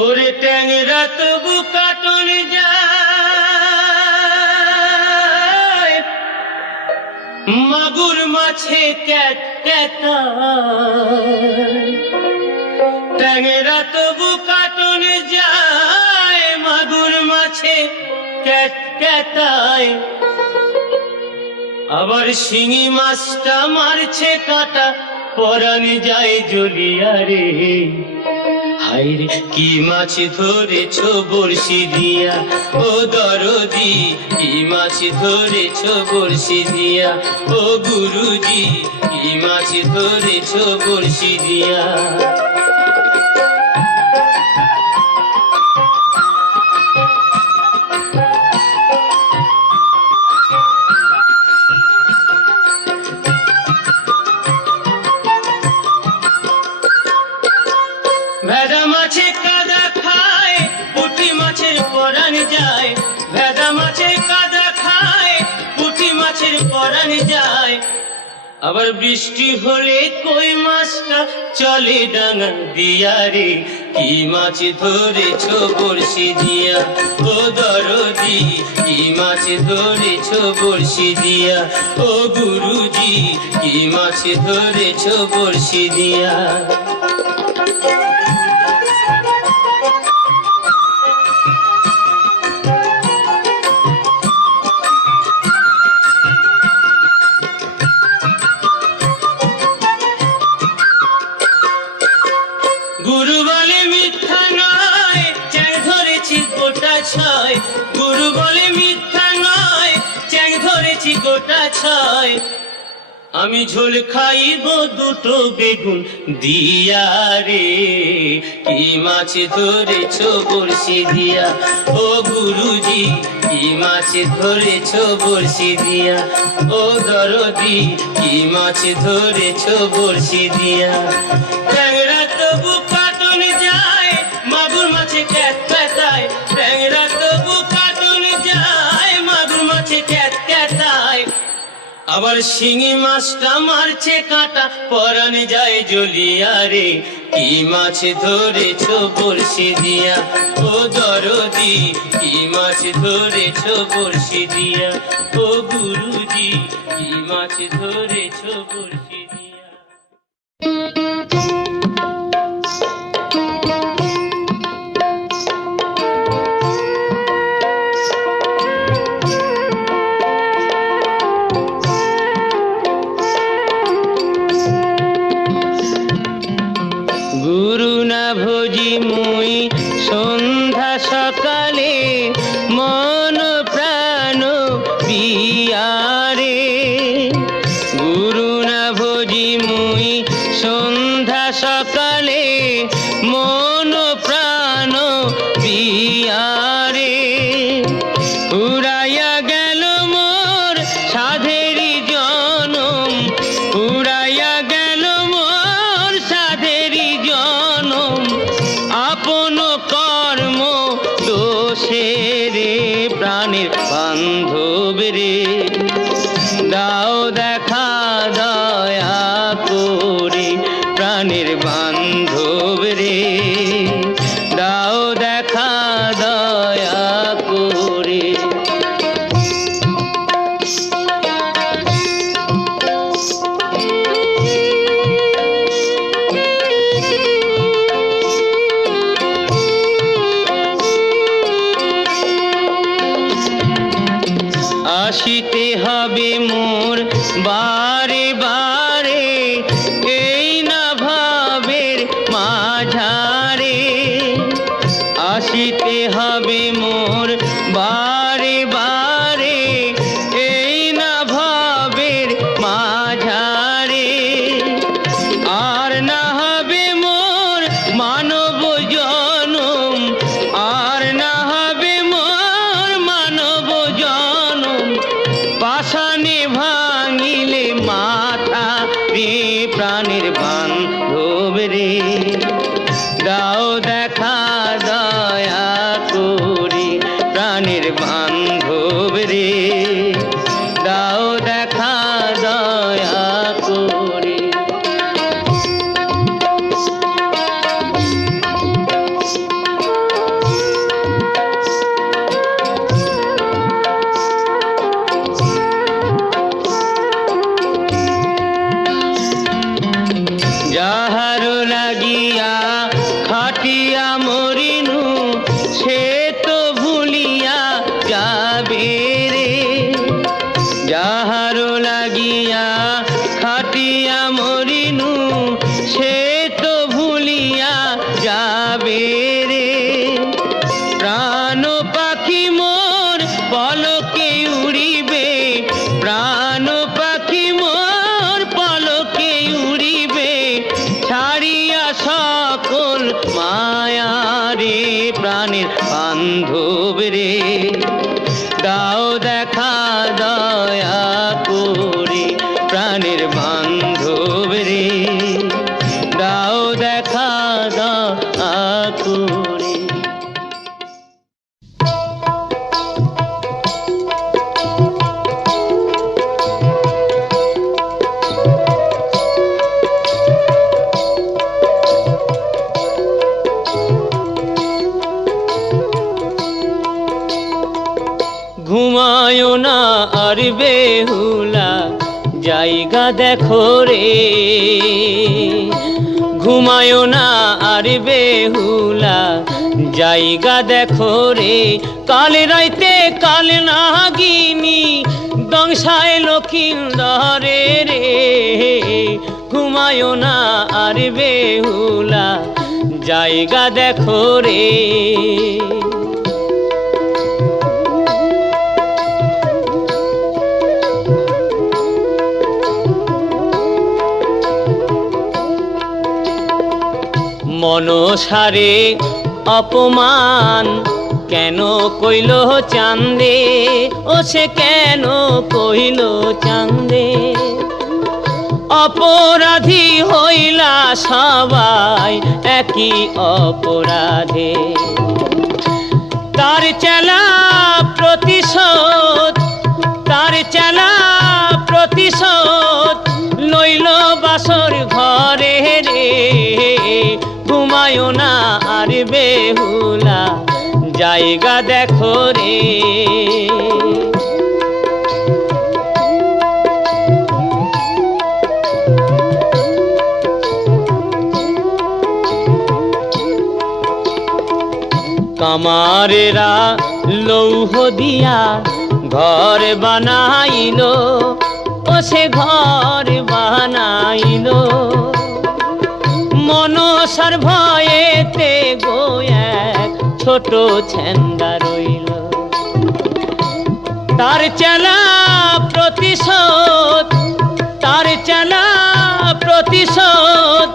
ওরে ট্যাংরা তবু কাটন যায়, মাগুর মাছে ক্যাট ক্যাটায়। ট্যাংরা তবু কাটন যায়, মাগুর মাছে ক্যাট ক্যাটায়। আবার শিঙি মাছটা মারছে কাটা, পরাণ যায় জ্বলিয়া রে। হায়রে কি মাছ ধরেছ বড়শি দিয়া, ও দরদি কি মাছ ধরেছ বড়শি দিয়া, ও গুরুজি কি মাছ ধরেছ বড়শি দিয়া। ভেদা মাছে কাদা খায়, পুঁটি মাছের পরাণ যায়। ভেদা মাছে কাদা খায়, পুঁটি মাছের পরাণ যায়। আবার বৃষ্টি হলে কই মাছটা চলে ডাঙা দিয়া রে। কি মাছ ধরেছ বড়শি দিয়া, ও দরদি কি মাছ ধরেছ বড়শি দিয়া, ও গুরুজি কি মাছ ধরেছ বড়শি দিয়া। গুরু বলে মিথ্যা নয়, চ্যাং ধরেছি গোটা ছয়। গুরু বলে মিথ্যা নয়, চ্যাং ধরেছি গোটা ছয়। আমি ঝোল খাইব দুটো বেগুন দিয়া রে। কি মাছ ধরেছ বড়শি দিয়া, ও গুরুজি কি মাছ ধরেছ বড়শি দিয়া, ও দরদি কি মাছ ধরেছ বড়শি দিয়া। ট্যাংরা তবু কাটন যায়, মাগুর মাছে ক্যাট ক্যাটায়। ট্যাংরা তবু কাটন যায়, মাগুর মাছে ক্যাট ক্যাটায়। আবার শিঙি মাছটা মারছে কাটা, পরাণ যায় জ্বলিয়া রে। কি মাছ ধরেছ বড়শি দিয়া, ও দরদি কি মাছ ধরেছ বড়শি দিয়া, ও গুরুজি কি মাছ ধরেছ বড়শি দিয়া। গুরু না ভোজি মুই সন্ধ্যা সকালে, মন প্রাণ বিয়ারে। গুরু না ভোজি মুই সন্ধ্যা সকালে, মন প্রাণ বিয়ারে। উড়াইয়া গেল মোর সাধেরি জনম, উড়াইয়া গেল মোর সাধেরি জনম। আপন কর্ম দোষে রে, প্রাণের বান্ধব রে। দাও দেখা দয়া করে, প্রাণের বান্ধব রে। দাও দেখা দয়া করে। আসিতে হবে মোর বারে বারে, এই না ভাবের মাঝারে। আসিতে হবে মোর বারে বারে, এই না ভাবের মাঝারে। আর না হবে মোর মানব জনম, আর না হবে মোর মানব জনম। পাষাণে ভাঙিলে মাথা রে, প্রাণের বান্ধব রে। দাও দেখা দয়া করে, প্রাণের বান্ধব রে। দাও দেখা দয়া করে। যাহারো লাগিয়া খাটিয়া মরিনু সে তো ভুলিয়া যাবে রে। যাহারো লাগিয়া খাটিয়া মরিনু সে তো ভুলিয়া যাবে রে। প্রাণ পাখি মোর পলকে উড়িবে, প্রাণ পাখি মোর পলকে উড়িবে, ছাড়িয়া সকল মায়া রে। প্রাণের বান্ধব রে, দাও দেখা দয়া করে, প্রাণের বান্ধব রে, দাও দেখা দয়া করে। ঘুমায়ো না আর বেহুলা জায়গা দেখো রে। ঘুমায়ো না আর বেহুলা জায়গা দেখো রে। কাল রাইতে কাল নাগিনী দংশায় লক্ষিন্দরে রে। ঘুমায়ো না আর বেহুলা জায়গা দেখো রে। মনসারে অপমান কেন কইল চাঁদে, ও সে কেন কইল চাঁদে। অপরাধী হইলা সবাই একই অপরাধে, তার চেলা প্রতিশোধ, তার চেলা প্রতিশোধ লইল বাসর ঘরে রে। ঘুমায়ো না আর বেহুলা জায়গা দেখো রে। কামারেরা লৌহ দিয়া ঘর বানাইল, ও সে ঘর বানাইল। মনসার ভয়েতে গো এক ছোট ছেন্দা রইল, তার চেলা প্রতিশোধ, তার চেলা প্রতিশোধ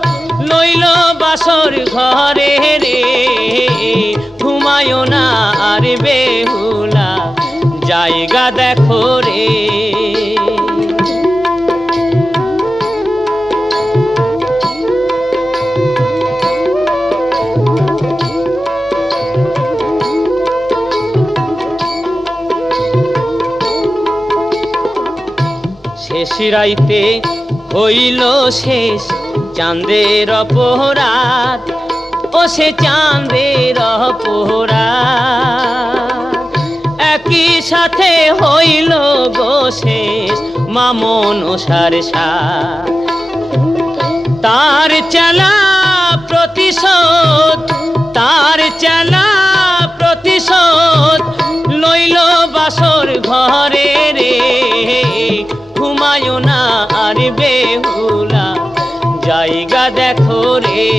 লইল বাসর ঘরে রে। ঘুমায়ো না আর বেহুলা জায়গা দেখো রে। শেষ রাইতে হইল শেষ চাঁদের অপরাধ, ও সে চাঁদের অপরাধ। একই সাথে হইল গো শেষ মামনসার সাথ। তার চেলা প্রতিশোধ, তার চেলা প্রতিশোধ লইল বাসর ঘরে রে। ঘুমায়ো না আর বেহুলা জায়গা দেখো রে।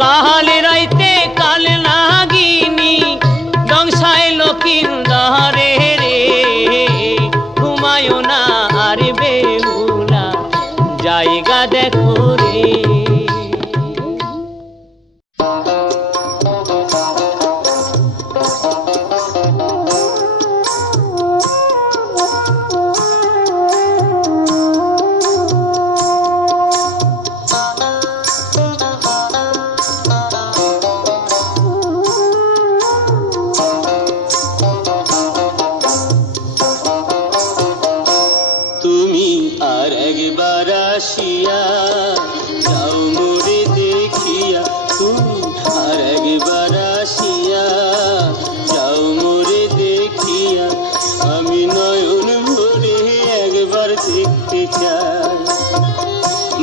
কাল রাইতে কাল নাগিনী দংশায় লক্ষিন্দরে রে। ঘুমায়ো না আর বেহুলা জায়গা দেখো রে।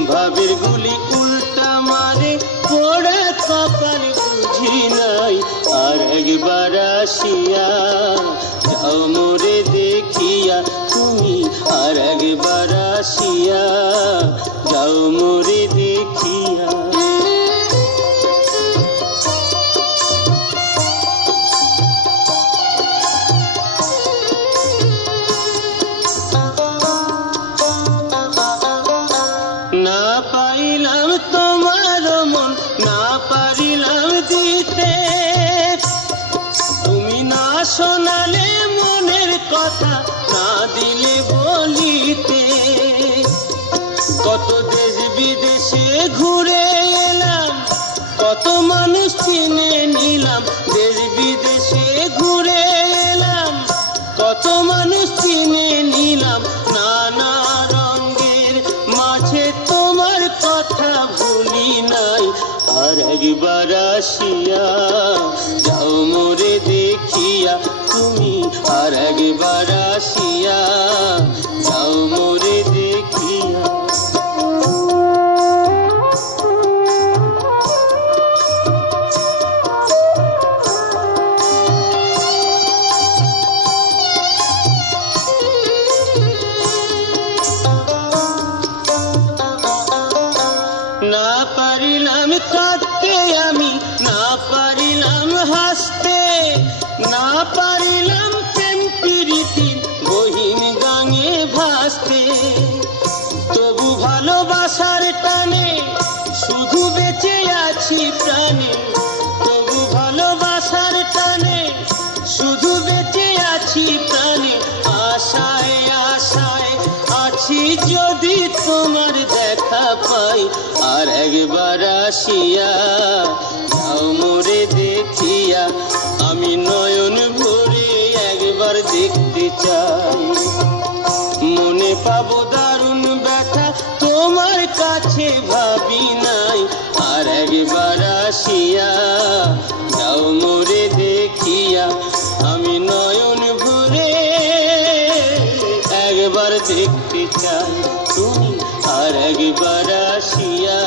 ভাবে আসিয়া, যাও মোরে দেখিয়া তুমি আর একবার আসিয়া, যাও মোরে দেখিয়া। না পাইলাম তোমার মন, না পারিলাম দিতে, তুমি না শোনালে মনের কথা, না দিলে বলিতে। কত দেশ বিদেশে ঘুরে এলাম, কত মানুষ চিনে নিলাম, দেশ বিদেশে ঘুরে এলাম, কত মানুষ চিনে নিলাম, নানা রঙের মাঝে তোমার কথা ভুলি নাই। আর একবার আসিয়া, যাও মোরে দেখিয়া তুমি আর একবার আসিয়া, যাও মোরে দেখিয়া। না পারিলাম কাঁদতে আমি, না পারিলাম হাসতে, না পারিলাম প্রেম প্রীতি বহিন গাঙে ভাসতে। তবু ভালোবাসার টানে শুধু বেঁচে আছি প্রাণে, তবু ভালোবাসার টানে শুধু বেঁচে আছি প্রাণে। আশায় আশায় আছি যদি তোমার দেখা পাই, আর একবার আসিয়া, যাও মোরে দেখিয়া। আমি নয়ন ভরে একবার দেখতে চাই, মনে পাবো দারুণ ব্যথা তোমার কাছে ভাবি নাই। আর একবার আসিয়া, যাও মোরে দেখিয়া। আমি নয়ন ভরে একবার দেখতে চাই, তুমি আর একবার আসিয়া,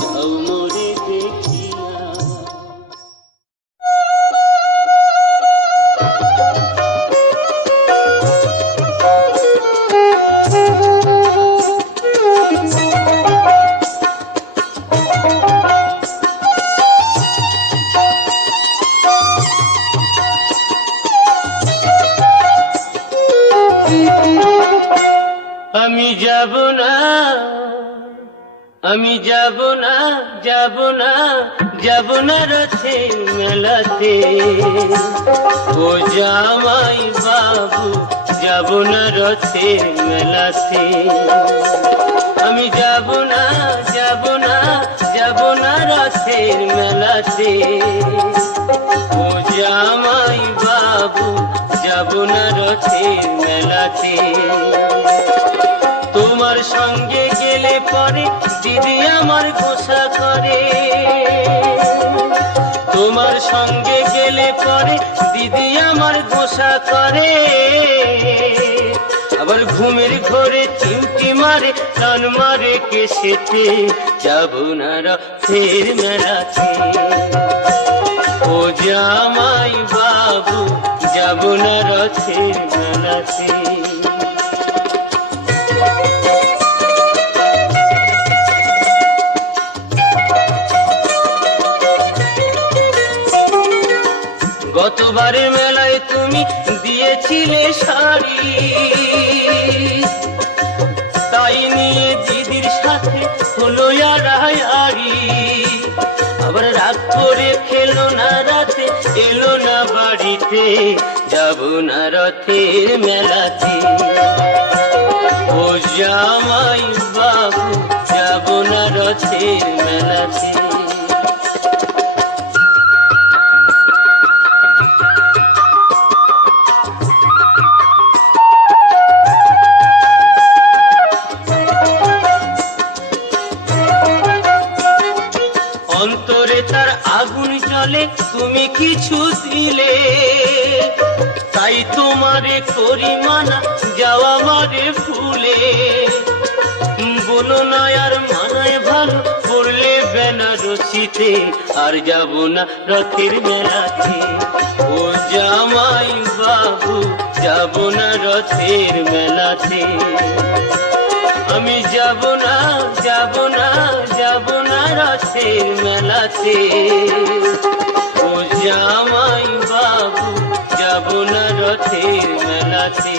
যাও মোরে দেখিয়া। আমি যাব না, আমি যাব না, যাব না, যাব না রথের মেলাতে। ও জামাই বাবু, যাব না রথের মেলাতে। আমি যাব না, যাব না, যাব না রথের মেলাতে। ও জামাই বাবু, যাব না রথের মেলাতে। তোমার সঙ্গে গেলে পরে দিদি আমার গোসা করে, তোমার সঙ্গে গেলে পরে দিদি আমার গোসা করে। আবার ঘুমের ঘরে চিমটি মারে, টান মারে কেসেতে। যাব না রথের মেলাতে। ও জামাই বাবু, যাব না রথের মেলাতে। গতবারে মেলায় তুমি দিয়েছিলে শাড়ি, তাই নিয়ে দিদির সাথে হলো আড়াআড়ি। আবার রাগ করে খেলো না রাতে, এলো না বাড়িতে। যাব না রথের মেলাতে। ও জামাই বাবু, যাব না রথের মেলাতে। অন্তরে তার আগুন জ্বলে, তুমি কিছু দিলে, তাই তোমারে করি মানা, যাওয়া মারে ফুলে। বলো না আর মানায় ভালো, পড়লে বেনারসি। দিতে, আর যাব না রথের মেলাতে। ও জামাই বাবু, যাব না রথের মেলাতে। আমি যাব না, যাব না, যাব না রথের মেলাতে। ও জামাই বাবু, যাব না রথের মেলাতে।